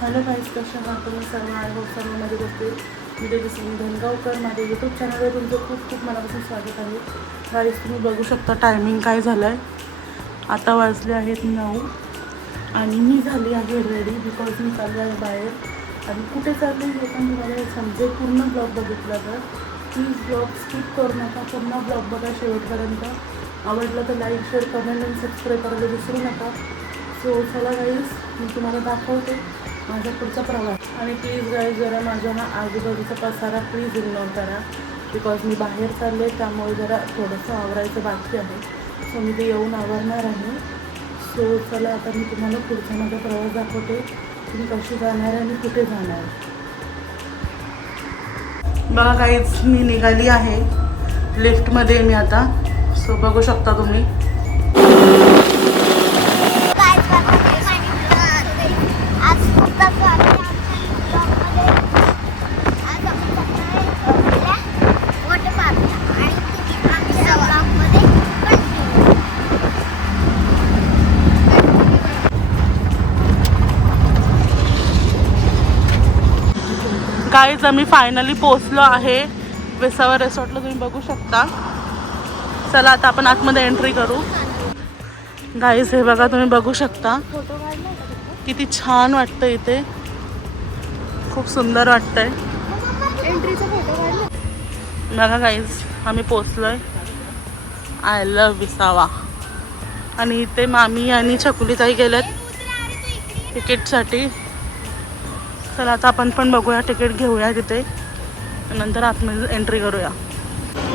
Hello guys, कशा आहात तुम्ही सर्व? आय होप सर्व मध्ये बसते. मी तेजस्विनी धनगावकर. माझ्या यूट्यूब चॅनलवर तुमचं खूप खूप मनापासून स्वागत आहे. गाईज, तुम्ही बघू शकता टायमिंग काय झालं आहे. आता वाजले आहेत 9 आणि मी झाली आहे रेडी बिकॉज मी चालली आहे बाहेर. आणि कुठे चालली हे पण तुम्हाला समजेल पूर्ण ब्लॉग बघितला तर. प्लीज ब्लॉग स्किप करू नका, पूर्ण ब्लॉग बघा शेवटपर्यंत. आवडलं तर लाईक, शेअर, कमेंट आणि सबस्क्राईब करायला विसरू नका. सो चला गाईज, मी तुम्हाला दाखवते माझा पुढचा प्रवास. आणि प्लीज गाईज, जरा माझ्या आजूबाजूचा पसारा प्लीज इग्नोर करा बिकॉज मी बाहेर चालले, त्यामुळे जरा थोडंसं आवरायचं बाकी आहे. सो मी ते येऊन आवरणार आहे. सो चला आता मी तुम्हाला पुढचा माझा प्रवास दाखवते. तुम्ही कशी जाणार आहे आणि कुठे जाणार आहे. बघा गाईज, मी निघाली आहे लिफ्टमध्ये मी आता. सो बघू शकता तुम्ही. गाईज, आम्ही फायनली पोचलो आहे वेसावा रिसॉर्टला. तुम्ही बघू शकता. चला आता आपण आतमध्ये एंट्री करू. गाईज, हे बघा, तुम्ही बघू शकता किती छान वाटतं इथे. खूप सुंदर वाटतंय. बघा गाईज, आम्ही पोचलोय आय लव्ह विसावा. आणि इथे मामी आणि छकुलीताई गेल्यात तिकीटसाठी. चला आता आपण पण बघूया, तिकीट घेऊया तिथे, नंतर आतमध्ये एंट्री करूया.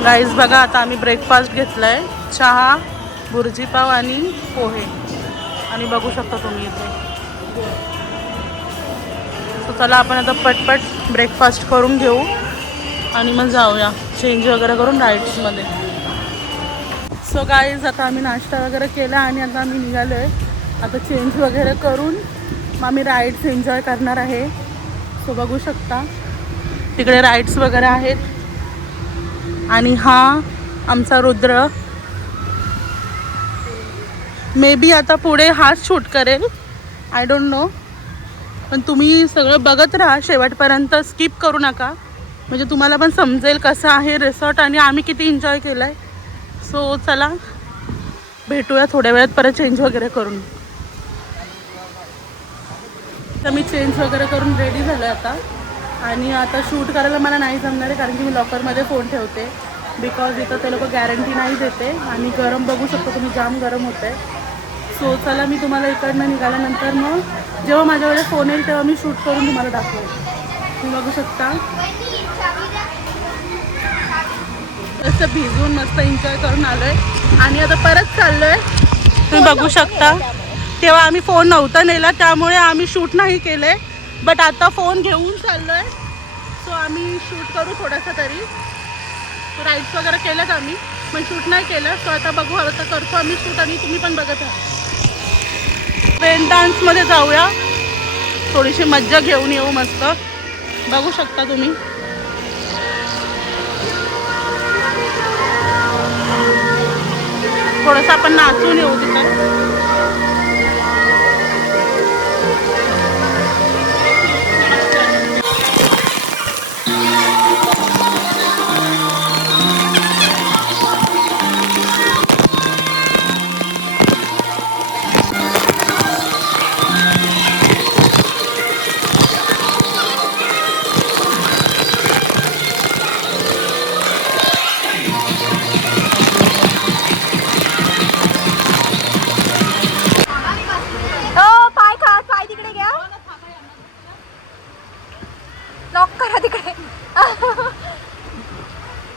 गाईज बघा, आता आम्ही ब्रेकफास्ट घेतला आहे. चहा, भुर्जी पाव आणि पोहे. आणि बघू शकता तुम्ही इथे. सो चला आपण आता पटपट ब्रेकफास्ट करून घेऊ आणि मग जाऊया चेंज वगैरे करून राईड्समध्ये. सो गाईज, आता आम्ही नाश्ता वगैरे केला आणि आता आम्ही निघालो आहे. आता चेंज वगैरे करून मग आम्ही राईड्स एन्जॉय करणार आहे. सो बघू शकता तिकडे राईड्स वगैरे आहेत. आणि हा आमचा रुद्र. मे बी आता पुढे हाच शूट करेल, आय डोंट नो. पण तुम्ही सगळं बघत राहा शेवटपर्यंत, स्किप करू नका, म्हणजे तुम्हाला पण समजेल कसं आहे रिसॉर्ट आणि आम्ही किती एन्जॉय केलं आहे. सो चला भेटूया थोड्या वेळात परत चेंज वगैरे करून. तर मी चेंज वगैरे करून रेडी झालो आता. आणि आता शूट करायला मला नाही जमणार आहे कारण की मी लॉकरमध्ये फोन ठेवते बिकॉज इथं ते लोक गॅरंटी नाही देते. आणि गरम बघू शकतो तुम्ही, जाम गरम होतं आहे. सो चला मी तुम्हाला इकडनं निघाल्यानंतर मग जेव्हा माझ्याकडे फोन येईल तेव्हा मी शूट करून तुम्हाला दाखवेल. तुम्ही बघू शकता असं भिजून मस्त एन्जॉय करून आलो आहे. आणि आता परत चाललो आहे. तुम्ही बघू शकता तेव्हा आम्ही फोन नव्हता नेला त्यामुळे आम्ही शूट नाही केले. बट आता फोन घेऊन चाललो आहे. सो आम्ही शूट करू थोडासा तरी. राईड्स वगैरे केल्यात आम्ही, पण शूट नाही केलं. सो आता बघू, हवं तर करतो आम्ही शूट आणि तुम्ही पण बघत राहा. रेन डान्समध्ये जाऊया, थोडीशी मज्जा घेऊन येऊ मस्त. बघू शकता तुम्ही. थोडंसं आपण नाचून येऊ तिथं.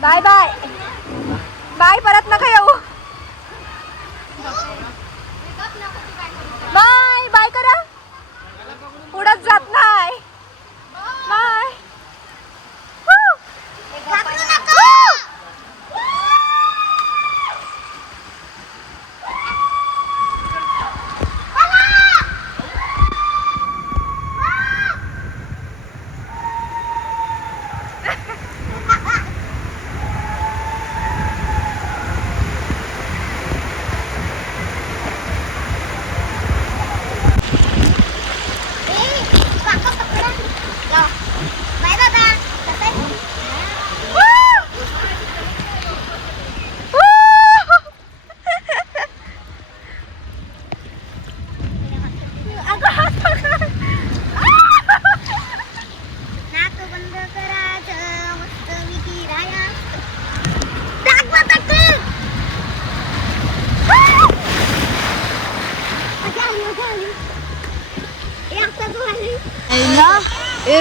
बाय बाय बाय, परत नका येऊ. बाय बाय करा, पुढंच जात नाही. बाय.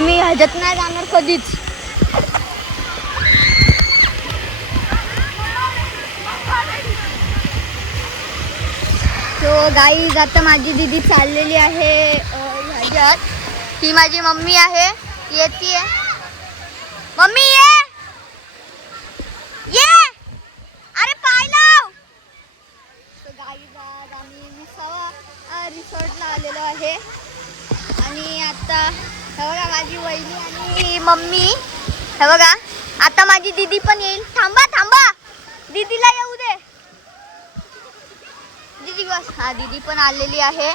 मी ह्याच्यात नाही जाणार कधीच. तो गाईज आता माझी दीदी चाललेली आहे ह्याच्यात. ही माझी मम्मी आहे, येते. मम्मी ये ये, अरे पाय लाव. गाईज आज आम्ही विसावा रिसॉर्टला आलेलो आहे. आणि आता हे बघा माझी वहिनी आणि मम्मी. हे बघा आता माझी दीदी पण येईल. थांबा थांबा, दीदीला येऊ दे. दीदी बस. हा दीदी पण आलेली आहे.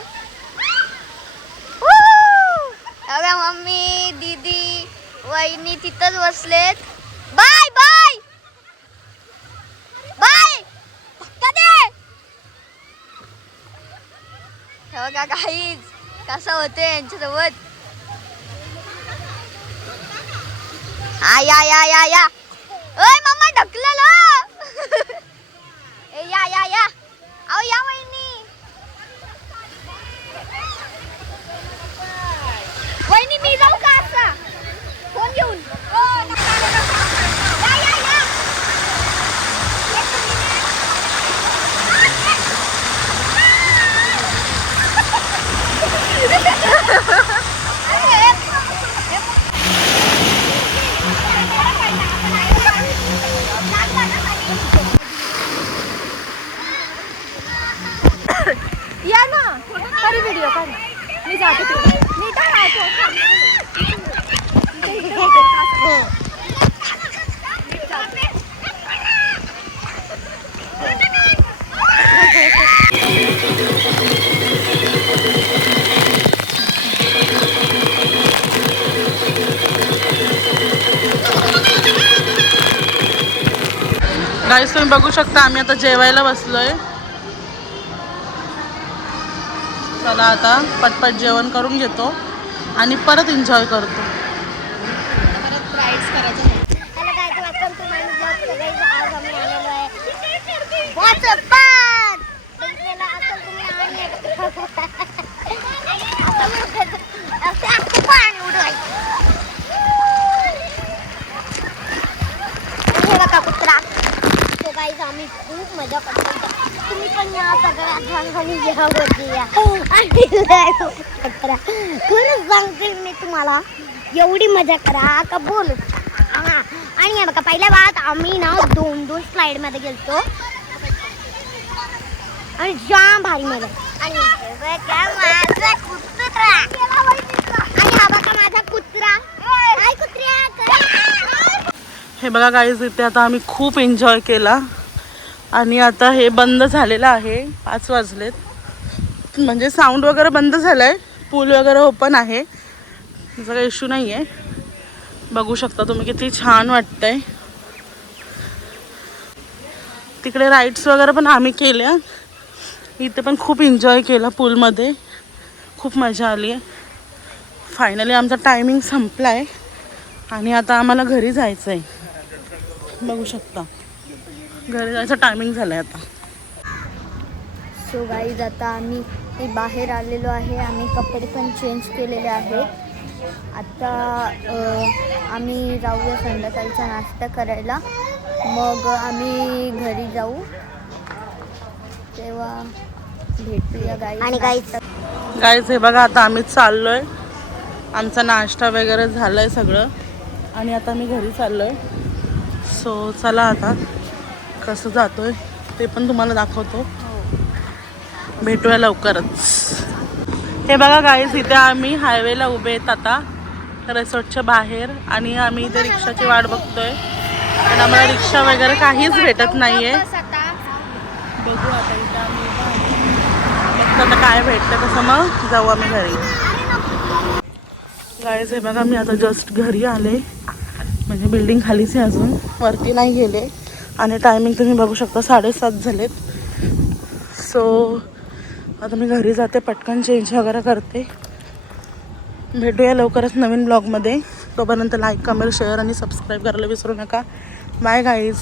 हे बघा मम्मी, दीदी, वहिनी तिथंच बसलेत. बाय बाय बाय, धक्का दे. हे बघा गाईज कसं होते यांच्यासोबत. या या या या. ओय मम्मा ढकललं. ए या या या. आओ या वहिनी. वहिनी मी जाऊ का आता फोन घेऊन. या या या. या ना तरी व्हिडिओ काढ. मी जाते तिकडे. मी काय गाईस तुम्ही बघू शकता आम्ही आता जेवायला बसलोय. चला आता पटपट जेवण करून घेतो आणि परत एन्जॉय करतो. परत राईड्स करायचं. Hello guys, welcome to my blog. Guys आज आम्ही आलेलो आहे वॉटर पार्क. बघितलेलं असेल तुम्ही. आणि पाणी उडवायचं. हे बघा कुत्रा. तो गाईज आम्ही खूप मजा करतो. तुम्ही पण या सगळ्या जणांनी यावरती या. आणि कुत्रा खरंच सांगते मी तुम्हाला, एवढी मजा करा का बोल. आणि हे बघा पहिल्या बात आम्ही ना 2 स्लाइड मध्ये गेलतो आणि जाम भारी मजा. आणि माझा कुत्रा. आणि हा बघा माझा कुत्रा. काय कुत्र्या. हे बघा गाईज इथे आता आम्ही खूप एन्जॉय केला आणि आता हे बंद झालेलं आहे. 5 वाजलेत. म्हणजे साऊंड वगैरे बंद झालं आहे. पूल वगैरे ओपन आहे, त्याचा काही इश्यू नाही आहे. बघू शकता तुम्ही किती छान वाटतंय. तिकडे राईड्स वगैरे पण आम्ही केल्या. इथे पण खूप एन्जॉय केला पूलमध्ये. खूप मजा आली आहे. फायनली आमचा टायमिंग संपला आहे आणि आता आम्हाला घरी जायचं आहे. बघू शकता घरी जायचं टायमिंग झालं आहे आता. सो गाईज आता आम्ही बाहेर आलेलो आहे. आम्ही कपडे पण चेंज केलेले आहे. आता आम्ही जाऊया संध्याकाळचा नाश्ता करायला. मग आम्ही घरी जाऊ, तेव्हा भेटूया गाईज. आणि गाईज हे बघा आता आम्ही चाललोय. आमचा नाश्ता वगैरे झालाय सगळं आणि आता मी घरी चाललोय. सो चला आता कसं जातोय ते पण तुम्हाला दाखवतो. भेटूया लवकरच. हे बघा गाईज इथे आम्ही हायवेला उभे आहेत आता रिसॉर्टच्या बाहेर. आणि आम्ही इथे रिक्षाची वाट बघतोय पण आम्हाला रिक्षा वगैरे काहीच भेटत नाहीये. बघू आता इथे आम्ही बघतो आता काय भेटतं कसं मग जाऊ आम्ही घरी. गाईज हे बघा मी आता जस्ट घरी आले. म्हणजे बिल्डिंग खालीच आहे, अजून वरती नाही गेले. आणि टायमिंग तुम्ही बघू शकता 7:30 झालेत. सो आता मी घरी जाते, पटकन चेंज वगैरे करते. भेटूया लवकरच नवीन ब्लॉगमध्ये. तोपर्यंत लाईक, कमेंट, शेअर आणि सबस्क्राईब करायला विसरू नका. Bye guys.